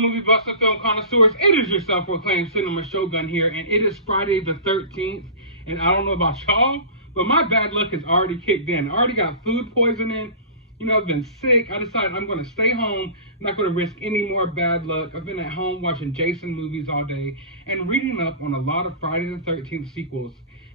movie buffs and film connoisseurs, it is your self-proclaimed cinema shogun here, and it is Friday the 13th, and I don't know about y'all, but my bad luck has already kicked in. I already got food poisoning, I've been sick. I decided I'm going to stay home. I'm not going to risk any more bad luck. I've been at home watching Jason movies all day and reading up on a lot of Friday the 13th sequels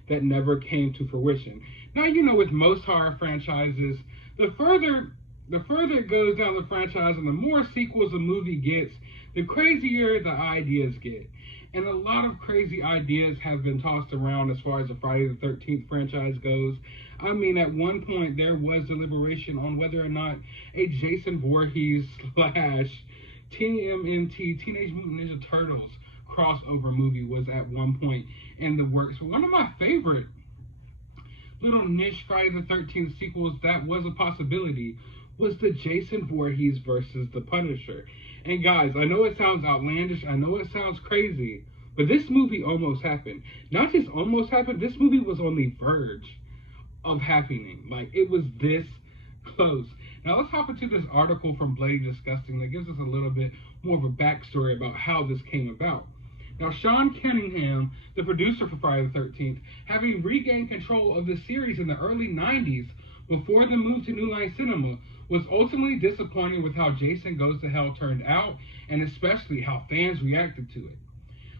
that never came to fruition. Now, with most horror franchises, the further it goes down the franchise and the more sequels a movie gets, the crazier the ideas get. And a lot of crazy ideas have been tossed around as far as the Friday the 13th franchise goes. I mean, at one point, there was deliberation on whether or not a Jason Voorhees / TMNT, Teenage Mutant Ninja Turtles crossover movie was at one point in the works. One of my favorite little niche Friday the 13th sequels that was a possibility was the Jason Voorhees versus the Punisher. And guys, I know it sounds outlandish, I know it sounds crazy, but this movie almost happened. Not just almost happened, this movie was on the verge of happening. Like, it was this close. Now let's hop into this article from Bloody Disgusting that gives us a little bit more of a backstory about how this came about. Now, Sean Cunningham, the producer for Friday the 13th, having regained control of the series in the early 90s before the move to New Line Cinema, was ultimately disappointed with how Jason Goes to Hell turned out, and especially how fans reacted to it.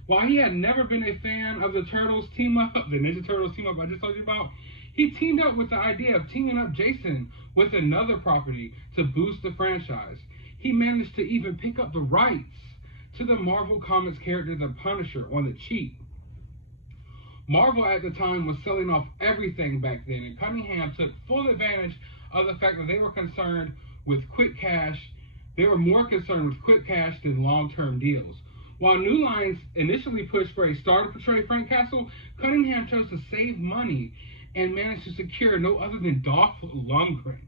While he had never been a fan of the Turtles team-up, the Ninja Turtles team-up I just told you about, he teamed up with the idea of teaming up Jason with another property to boost the franchise. He managed to even pick up the rights to the Marvel Comics character the Punisher on the cheap. Marvel at the time was selling off everything back then, and Cunningham took full advantage of the fact that they were concerned with quick cash. They were more concerned with quick cash than long-term deals. While New Lines initially pushed for a star to portray Frank Castle, Cunningham chose to save money and managed to secure no other than Dolph Lundgren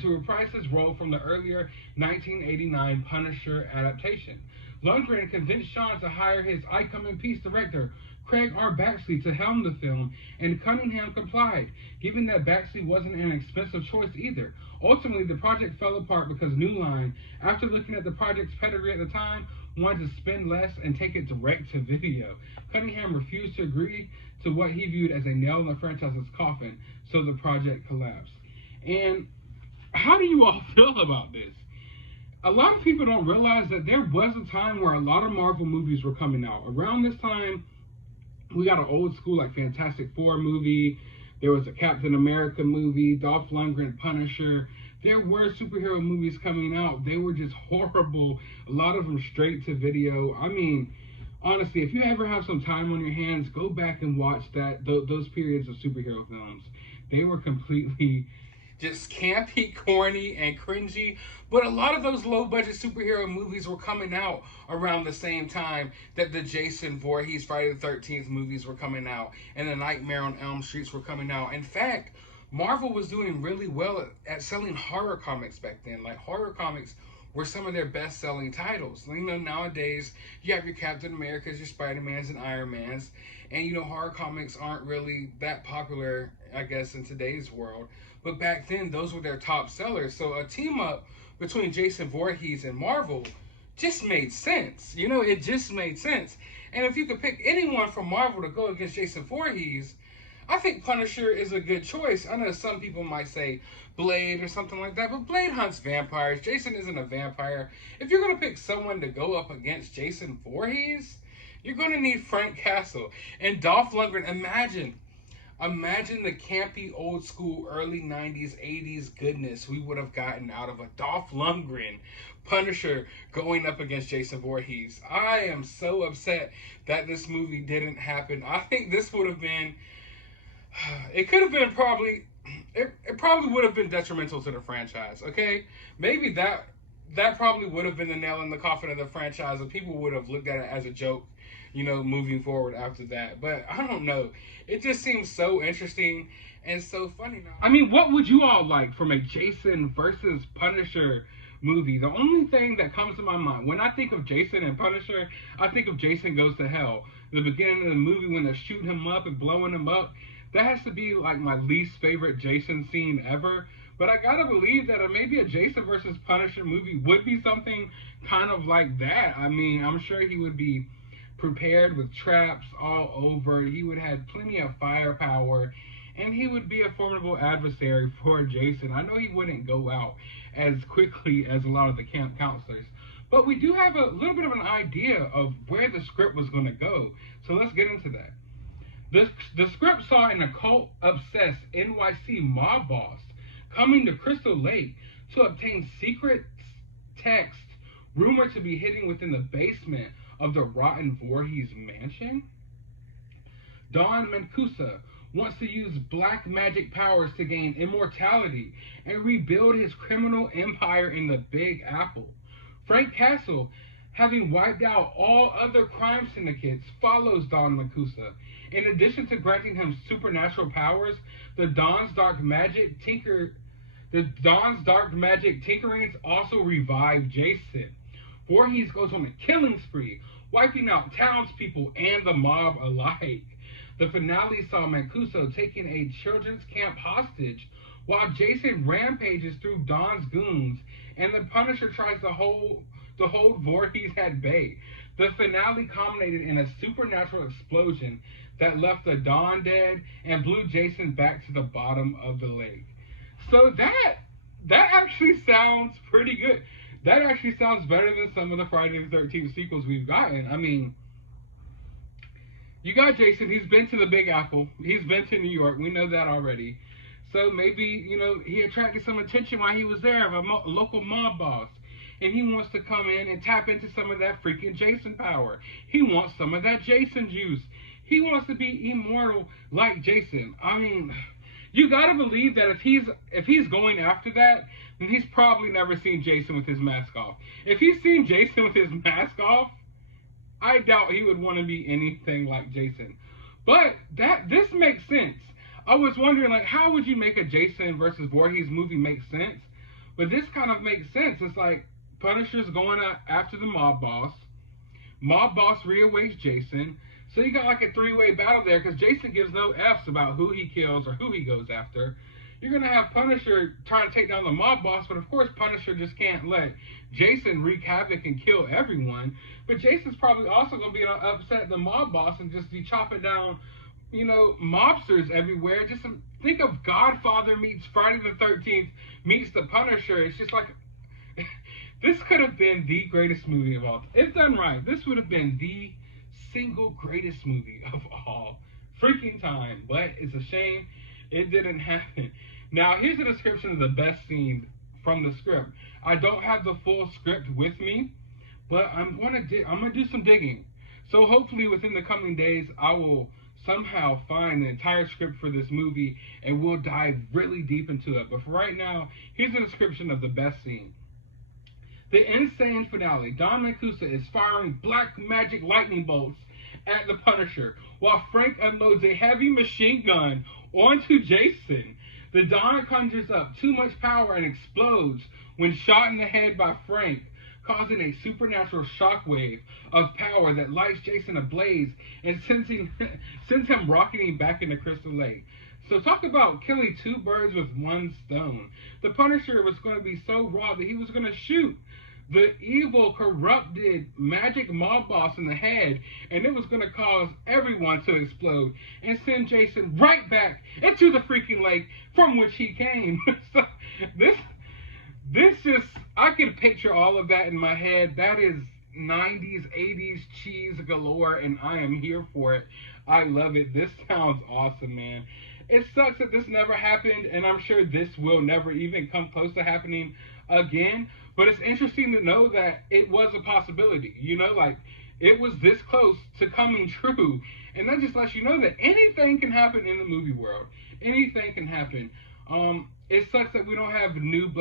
to reprise his role from the earlier 1989 Punisher adaptation. Lundgren convinced Sean to hire his I Come in Peace director, Craig R. Baxley, to helm the film, and Cunningham complied, given that Baxley wasn't an expensive choice either. Ultimately, the project fell apart because New Line, after looking at the project's pedigree at the time, wanted to spend less and take it direct to video. Cunningham refused to agree to what he viewed as a nail in the franchise's coffin, so the project collapsed. And how do you all feel about this? A lot of people don't realize that there was a time where a lot of Marvel movies were coming out. Around this time, we got an old school like Fantastic Four movie. There was a Captain America movie, Dolph Lundgren, Punisher. There were superhero movies coming out. They were just horrible. A lot of them straight to video. I mean, honestly, if you ever have some time on your hands, go back and watch those periods of superhero films. They were completely just campy, corny, and cringy. But a lot of those low-budget superhero movies were coming out around the same time that the Jason Voorhees Friday the 13th movies were coming out, and the Nightmare on Elm Streets were coming out. In fact, Marvel was doing really well at selling horror comics back then. Like, horror comics were some of their best-selling titles. Nowadays, you have your Captain Americas, your Spider-Mans, and Iron Mans, and, horror comics aren't really that popular, I guess, in today's world. But back then, those were their top sellers. So a team-up between Jason Voorhees and Marvel just made sense. It just made sense. And if you could pick anyone from Marvel to go against Jason Voorhees, I think Punisher is a good choice. I know some people might say Blade or something like that, but Blade hunts vampires. Jason isn't a vampire. If you're going to pick someone to go up against Jason Voorhees, you're going to need Frank Castle. And Dolph Lundgren, Imagine the campy, old school, early 90s, 80s goodness we would have gotten out of a Dolph Lundgren Punisher going up against Jason Voorhees. I am so upset that this movie didn't happen. I think this would have been, it probably would have been detrimental to the franchise, okay? Maybe that probably would have been the nail in the coffin of the franchise, and people would have looked at it as a joke, moving forward after that. But I don't know. It just seems so interesting and so funny now. I mean, what would you all like from a Jason versus Punisher movie? The only thing that comes to my mind when I think of Jason and Punisher, I think of Jason Goes to Hell. The beginning of the movie when they're shooting him up and blowing him up, that has to be like my least favorite Jason scene ever. But I gotta believe that maybe a Jason versus Punisher movie would be something kind of like that. I mean, I'm sure he would be prepared with traps all over. He would have plenty of firepower, and he would be a formidable adversary for Jason. I know he wouldn't go out as quickly as a lot of the camp counselors, but we do have a little bit of an idea of where the script was going to go. So let's get into that. The script saw an occult-obsessed NYC mob boss coming to Crystal Lake to obtain secret text rumored to be hidden within the basement of the rotten Voorhees mansion. Don Mancuso wants to use black magic powers to gain immortality and rebuild his criminal empire in the Big Apple. Frank Castle, having wiped out all other crime syndicates, follows Don Mancuso. In addition to granting him supernatural powers, the Don's dark magic tinkerings also revive Jason. Voorhees goes on a killing spree, wiping out townspeople and the mob alike. The finale saw Mancuso taking a children's camp hostage, while Jason rampages through Don's goons, and the Punisher tries to hold Voorhees at bay. The finale culminated in a supernatural explosion that left the Don dead and blew Jason back to the bottom of the lake. So that actually sounds pretty good. That actually sounds better than some of the Friday the 13th sequels we've gotten. I mean, you got Jason. He's been to the Big Apple. He's been to New York. We know that already. So maybe, you know, he attracted some attention while he was there of a local mob boss. And he wants to come in and tap into some of that freaking Jason power. He wants some of that Jason juice. He wants to be immortal like Jason. I mean, you gotta believe that if he's going after that, then he's probably never seen Jason with his mask off. If he's seen Jason with his mask off, I doubt he would want to be anything like Jason. But this makes sense. I was wondering, like, how would you make a Jason versus Voorhees movie make sense? But this kind of makes sense. It's like Punisher's going after the mob boss. Mob boss reawakes Jason. So you got like a three-way battle there, because Jason gives no F's about who he kills or who he goes after. You're going to have Punisher trying to take down the mob boss, but of course Punisher just can't let Jason wreak havoc and kill everyone. But Jason's probably also going to be upset at the mob boss and just be chopping down, you know, mobsters everywhere. Just think of Godfather meets Friday the 13th meets the Punisher. It's just like, this could have been the greatest movie of all time. If done right, this would have been the single greatest movie of all freaking time. But it's a shame it didn't happen. Now, here's a description of the best scene from the script. I don't have the full script with me, but I'm gonna do some digging. So hopefully within the coming days, I will somehow find the entire script for this movie and we'll dive really deep into it. But for right now, here's a description of the best scene. The insane finale. Don Mancuso is firing black magic lightning bolts at the Punisher, while Frank unloads a heavy machine gun onto Jason. The Don conjures up too much power and explodes when shot in the head by Frank, causing a supernatural shockwave of power that lights Jason ablaze and sends him rocketing back into Crystal Lake. So talk about killing two birds with one stone. The Punisher was going to be so raw that he was going to shoot the evil, corrupted, magic mob boss in the head, and it was going to cause everyone to explode and send Jason right back into the freaking lake from which he came. So this just, I can picture all of that in my head. That is 90s, 80s cheese galore, and I am here for it. I love it. This sounds awesome, man. It sucks that this never happened, and I'm sure this will never even come close to happening again. But it's interesting to know that it was a possibility. You know, like, it was this close to coming true. And that just lets you know that anything can happen in the movie world. Anything can happen. It sucks that we don't have new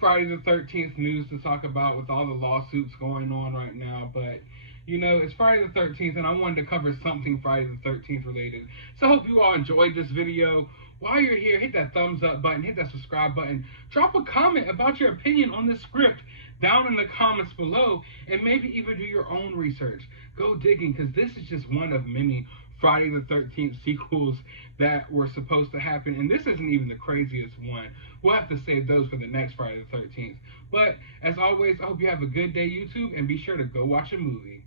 Friday the 13th news to talk about with all the lawsuits going on right now. But, you know, it's Friday the 13th, and I wanted to cover something Friday the 13th related. So I hope you all enjoyed this video. While you're here, hit that thumbs up button, hit that subscribe button, drop a comment about your opinion on this script down in the comments below, and maybe even do your own research. Go digging, because this is just one of many Friday the 13th sequels that were supposed to happen, and this isn't even the craziest one. We'll have to save those for the next Friday the 13th. But as always, I hope you have a good day, YouTube, and be sure to go watch a movie.